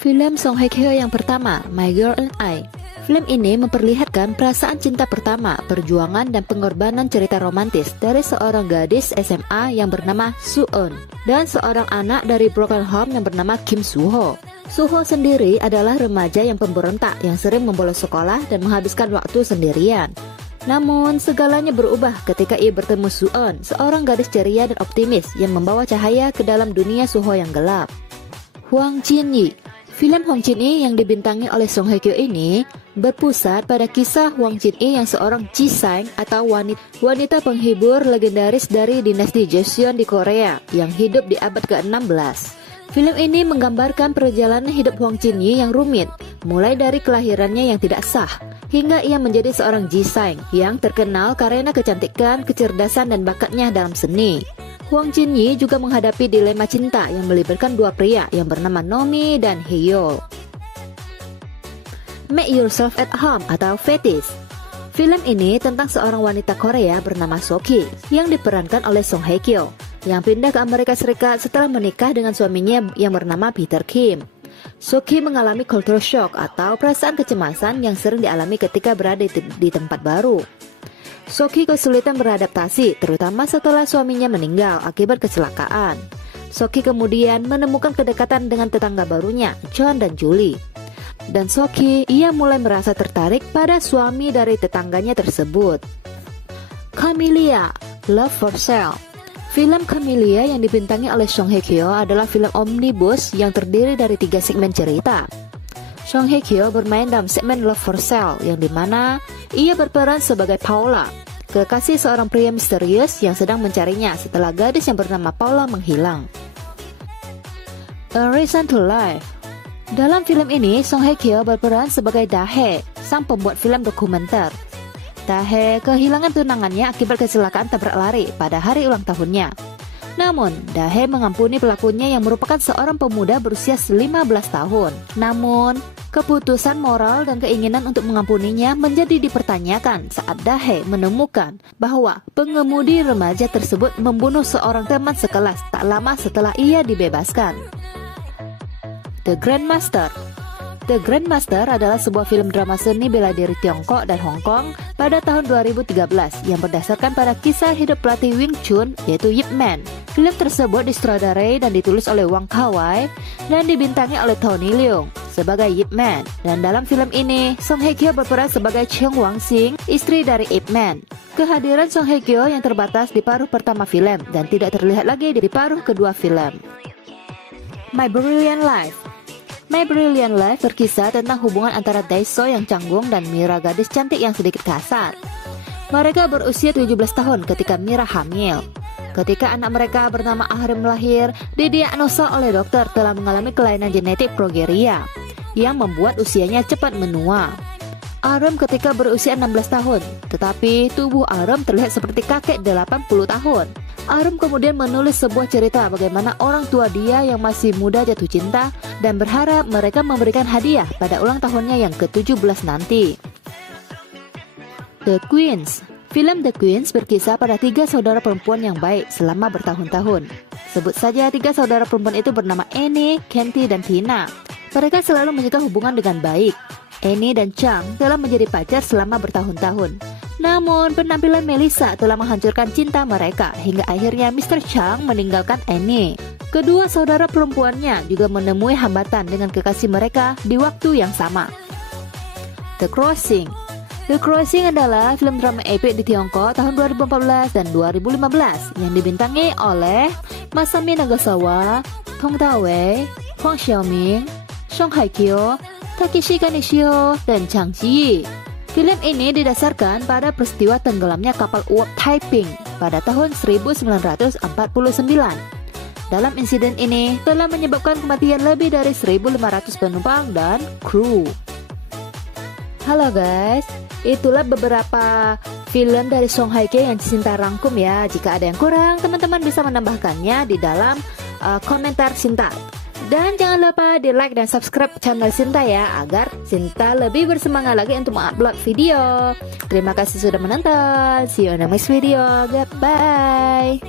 Film Song Hye Kyo yang pertama, My Girl and I. Film ini memperlihatkan perasaan cinta pertama, perjuangan dan pengorbanan cerita romantis dari seorang gadis SMA yang bernama Soo-eun dan seorang anak dari broken home yang bernama Kim Soo-ho. Soo-ho sendiri adalah remaja yang pemberontak yang sering membolos sekolah dan menghabiskan waktu sendirian. Namun, segalanya berubah ketika ia bertemu Soo-eun, seorang gadis ceria dan optimis yang membawa cahaya ke dalam dunia Soo-ho yang gelap. Hwang Jin-yi. Film Hwang Jin-yi yang dibintangi oleh Song Hye Kyo ini berpusat pada kisah Hwang Jin-yi yang seorang Ji-sang atau wanita penghibur legendaris dari dinasti Joseon di Korea yang hidup di abad ke-16. Film ini menggambarkan perjalanan hidup Hwang Jin-yi yang rumit, mulai dari kelahirannya yang tidak sah, hingga ia menjadi seorang Ji-sang yang terkenal karena kecantikan, kecerdasan, dan bakatnya dalam seni. Hwang Jin-yi juga menghadapi dilema cinta yang melibatkan dua pria yang bernama Nomi dan Hyeol. Make Yourself at Home atau Fetish. Film ini tentang seorang wanita Korea bernama Soki yang diperankan oleh Song Hye Kyo yang pindah ke Amerika Serikat setelah menikah dengan suaminya yang bernama Peter Kim. Soki mengalami culture shock atau perasaan kecemasan yang sering dialami ketika berada di tempat baru. Soki kesulitan beradaptasi, terutama setelah suaminya meninggal akibat kecelakaan. Soki kemudian menemukan kedekatan dengan tetangga barunya, John dan Julie. Dan Soki, ia mulai merasa tertarik pada suami dari tetangganya tersebut. Camellia, Love for Sale. Film Camellia yang dibintangi oleh Song Hye Kyo adalah film omnibus yang terdiri dari 3 segmen cerita. Song Hye Kyo bermain dalam segmen Love for Sale yang dimana ia berperan sebagai Paula, kekasih seorang pria misterius yang sedang mencarinya setelah gadis yang bernama Paula menghilang. A Reason to Live. Dalam film ini, Song Hye Kyo berperan sebagai Dae, sang pembuat film dokumenter. Dae kehilangan tunangannya akibat kecelakaan tabrak lari pada hari ulang tahunnya. Namun, Dae mengampuni pelakunya yang merupakan seorang pemuda berusia 15 tahun. Namun, keputusan moral dan keinginan untuk mengampuninya menjadi dipertanyakan saat Dae menemukan bahwa pengemudi remaja tersebut membunuh seorang teman sekelas tak lama setelah ia dibebaskan. The Grandmaster. The Grandmaster adalah sebuah film drama seni bela diri Tiongkok dan Hong Kong pada tahun 2013 yang berdasarkan pada kisah hidup pelatih Wing Chun yaitu Yip Man. Film tersebut disutradarai dan ditulis oleh Wong Kar-wai dan dibintangi oleh Tony Leung sebagai Yip Man. Dan dalam film ini, Song Hye Kyo berperan sebagai Cheung Wang-sing, istri dari Yip Man. Kehadiran Song Hye Kyo yang terbatas di paruh pertama film dan tidak terlihat lagi di paruh kedua film. My Brilliant Life. My Brilliant Life berkisah tentang hubungan antara Dae-so yang canggung dan Mira, gadis cantik yang sedikit kasar. Mereka berusia 17 tahun ketika Mira hamil. Ketika anak mereka bernama Ahrim lahir, didiagnosa oleh dokter telah mengalami kelainan genetik progeria yang membuat usianya cepat menua. Ahrim ketika berusia 16 tahun, tetapi tubuh Ahrim terlihat seperti kakek 80 tahun. Ahrim kemudian menulis sebuah cerita bagaimana orang tua dia yang masih muda jatuh cinta dan berharap mereka memberikan hadiah pada ulang tahunnya yang ke-17 nanti. The Queens. Film The Queens berkisah pada 3 saudara perempuan yang baik selama bertahun-tahun. Sebut saja 3 saudara perempuan itu bernama Annie, Kenty, dan Tina. Mereka selalu menjaga hubungan dengan baik. Annie dan Chang telah menjadi pacar selama bertahun-tahun. Namun, penampilan Melissa telah menghancurkan cinta mereka hingga akhirnya Mr. Chang meninggalkan Annie. Kedua saudara perempuannya juga menemui hambatan dengan kekasih mereka di waktu yang sama. The Crossing. The Crossing adalah film drama epik di Tiongkok tahun 2014 dan 2015 yang dibintangi oleh Masami Nagasawa, Tong Da-wei, Hwang Xiaoming, Song Hye Kyo, Takeshi Kaneshiro, dan Chang Ji-yi. Film ini didasarkan pada peristiwa tenggelamnya kapal uap Taiping pada tahun 1949. Dalam insiden ini telah menyebabkan kematian lebih dari 1.500 penumpang dan kru. Halo guys, itulah beberapa film dari Song Hye Kyo yang Sinta rangkum ya. Jika ada yang kurang, teman-teman bisa menambahkannya di dalam komentar Sinta. Dan jangan lupa di like dan subscribe channel Sinta ya, agar Sinta lebih bersemangat lagi untuk mengupload video. Terima kasih sudah menonton. See you in the next video. Goodbye.